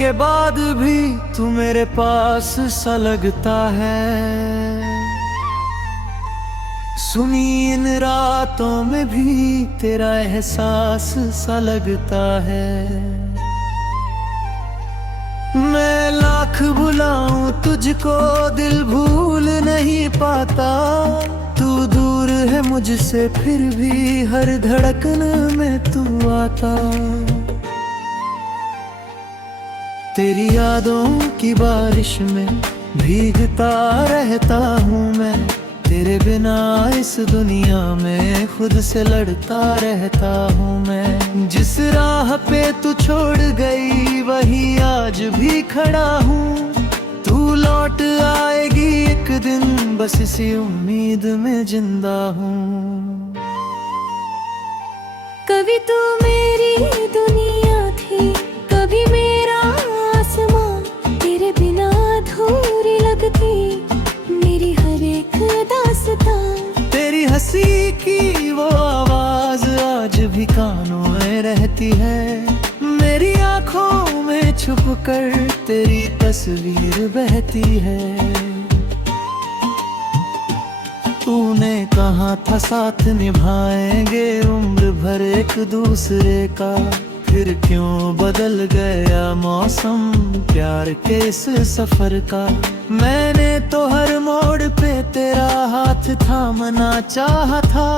के बाद भी तू मेरे पास सा लगता है। सुनी इन रातों में भी तेरा एहसास सा लगता है। मैं लाख बुलाऊं तुझको दिल भूल नहीं पाता। तू दूर है मुझसे फिर भी हर धड़कन में तू आता। तेरी यादों की बारिश में भीगता रहता हूँ मैं। तेरे बिना इस दुनिया में खुद से लड़ता रहता हूँ मैं। जिस राह पे तू छोड़ गई वही आज भी खड़ा हूँ। तू लौट आएगी एक दिन बस इसी उम्मीद में जिंदा हूँ। कभी तू मेरी दुनिया थी, कभी मेरा आसमां। तेरे बिना अधूरी लगती मेरी हर एक दास्तां। तेरी हंसी की वो आवाज आज भी कानों में रहती है। मेरी आंखों में छुप कर तेरी तस्वीर बहती है। तूने कहा था साथ निभाएंगे उम्र भर एक दूसरे का। फिर क्यों बदल गया मौसम प्यार के इस सफर का। मैंने तो हर मोड़ पे तेरा हाथ थामना चाहा था।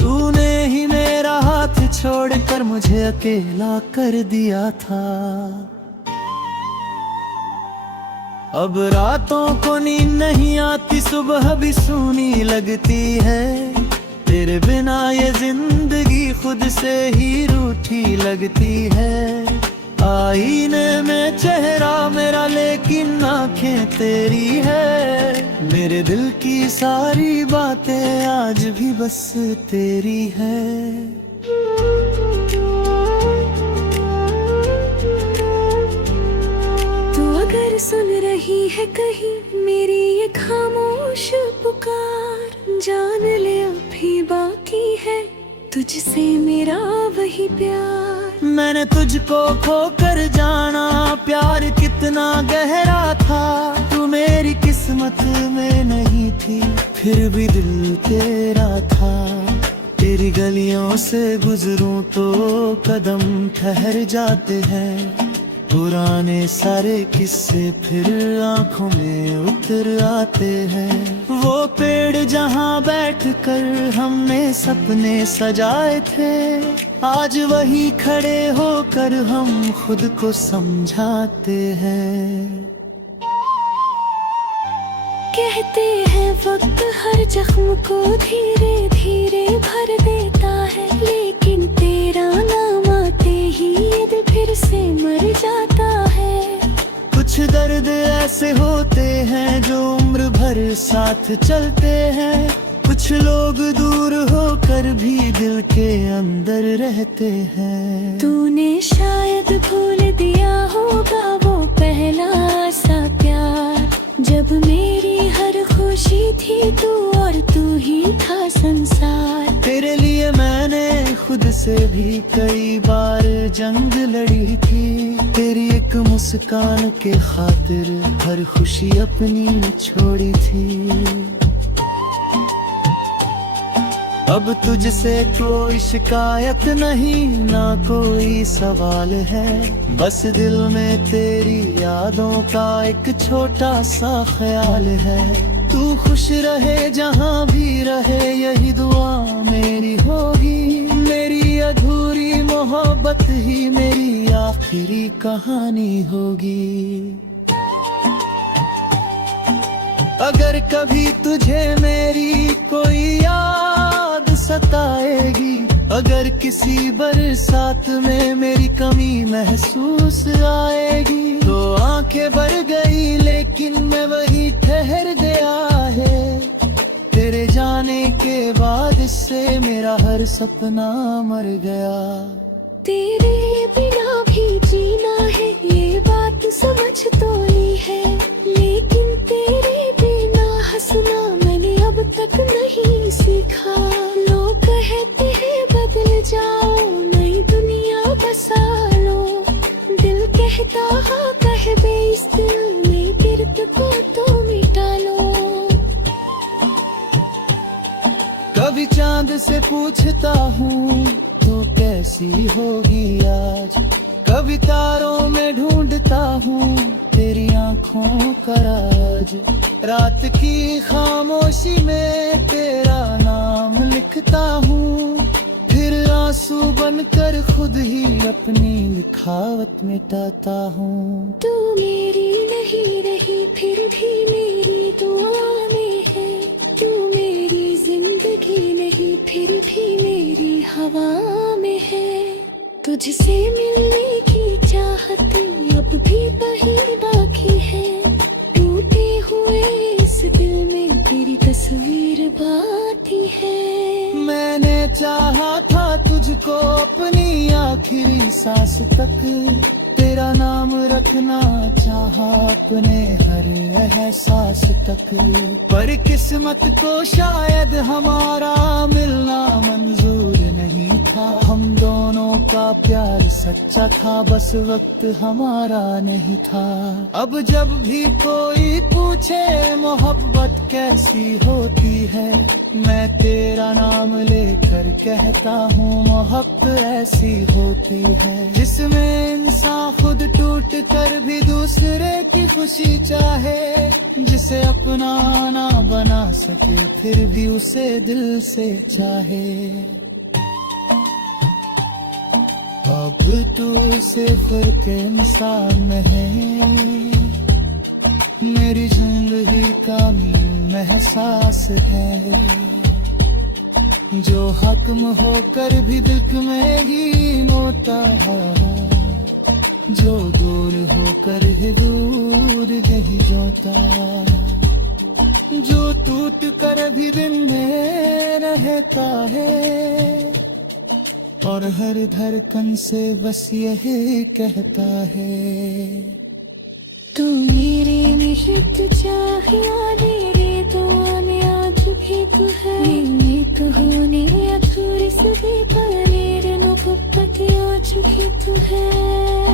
तूने ही मेरा हाथ छोड़कर मुझे अकेला कर दिया था। अब रातों को नींद नहीं आती, सुबह भी सूनी लगती है। तेरे बिना ये जिंदगी खुद से ही रूठी लगती है। आईने में चेहरा मेरा लेकिन आंखें तेरी है। मेरे दिल की सारी बातें आज भी बस तेरी है। तू अगर सुन रही है कहीं मेरी ये खामोश पुकार, जान ले अभी बाकी है तुझसे मेरा वही प्यार। मैंने तुझको खोकर जाना प्यार कितना गहरा था। तू मेरी किस्मत में नहीं थी फिर भी दिल तेरा था। तेरी गलियों से गुजरूं तो कदम ठहर जाते हैं। पुराने सारे किस्से फिर आंखों में उतर आते हैं। वो पेड़ जहाँ बैठकर हमने सपने सजाए थे, आज वही खड़े होकर हम खुद को समझाते हैं। कहते हैं वक्त हर जख्म को धीरे धीरे भर देता है, लेकिन तेरा नाम आते ही ये दिल फिर से मर जाता है। कुछ दर्द ऐसे होते हैं जो उम्र भर साथ चलते हैं। कुछ लोग दूर होकर भी दिल के अंदर रहते हैं। तूने शायद भूल दिया होगा वो पहला सा प्यार, जब मेरी हर खुशी थी तू और तू ही था संसार। तेरे लिए मैंने खुद से भी कई बार जंग लड़ी थी। तेरी एक मुस्कान के खातिर हर खुशी अपनी छोड़ी थी। अब तुझसे कोई शिकायत नहीं ना कोई सवाल है। बस दिल में तेरी यादों का एक छोटा सा ख्याल है। तू खुश रहे जहाँ भी रहे यही दुआ मेरी होगी। मेरी अधूरी मोहब्बत ही मेरी आखिरी कहानी होगी। अगर कभी तुझे मेरी कोई याद सताएगी, अगर किसी बरसात में मेरी कमी महसूस आएगी, तो आंखें भर गई लेकिन मैं वही ठहर गया है। तेरे जाने के बाद इससे मेरा हर सपना मर गया। तेरे बिना भी जीना है ये बात समझ तो ली है, लेकिन तेरे बिना हंसना मैंने अब तक नहीं सीखा। लोग कहते हैं बदल जाओ नई दुनिया बसा लो, दिल कहता कभी चांद से पूछता हूँ तो कैसी होगी आज, कभी तारों में ढूंढता हूँ तेरी आंखों का राज। रात की खामोशी में तेरा नाम लिखता हूँ, फिर आंसू बनकर खुद ही अपनी लिखावट मिटाता हूँ। तू मेरी नहीं रही फिर भी मेरी दुआ में है, तू मेरी जिंदगी नहीं फिर भी मेरी हवा में है। तुझसे मिलने की चाहत अब भी वही बाकी है, टूटे हुए इस दिल में तेरी तस्वीर बाकी है। मैंने चाहा था तुझको अपनी आखिरी सांस तक, तेरा नाम रखना चाहा अपने हर एहसास तक, पर किस्मत को शायद हमारा मिलना मंजूर नहीं था। हम दोनों का प्यार सच्चा था, बस वक्त हमारा नहीं था। अब जब भी कोई पूछे मोहब्बत कैसी होती है, मैं तेरा नाम लेकर कहता हूँ मोहब्बत ऐसी होती है, जिसमें इंसान खुद टूट कर भी दूसरे की खुशी चाहे, जिसे अपना ना बना सके फिर भी उसे दिल से चाहे। अब तू सिर्फ एक इंसान है, मेरी जिंदगी का मील एहसास है, जो हक्म होकर भी दिल में ही होता है, जो दूर होकर ही दूर नहीं जोता, जो टूट कर भी दिल में रहता है, और हर धड़कन से बस यही कहता है। तू मेरे निशित चाहिया मेरे दुआ में आज भी तू है, मेरे तो होने या थोड़ी सी भी पर मेरे नुफत आज भी तू है।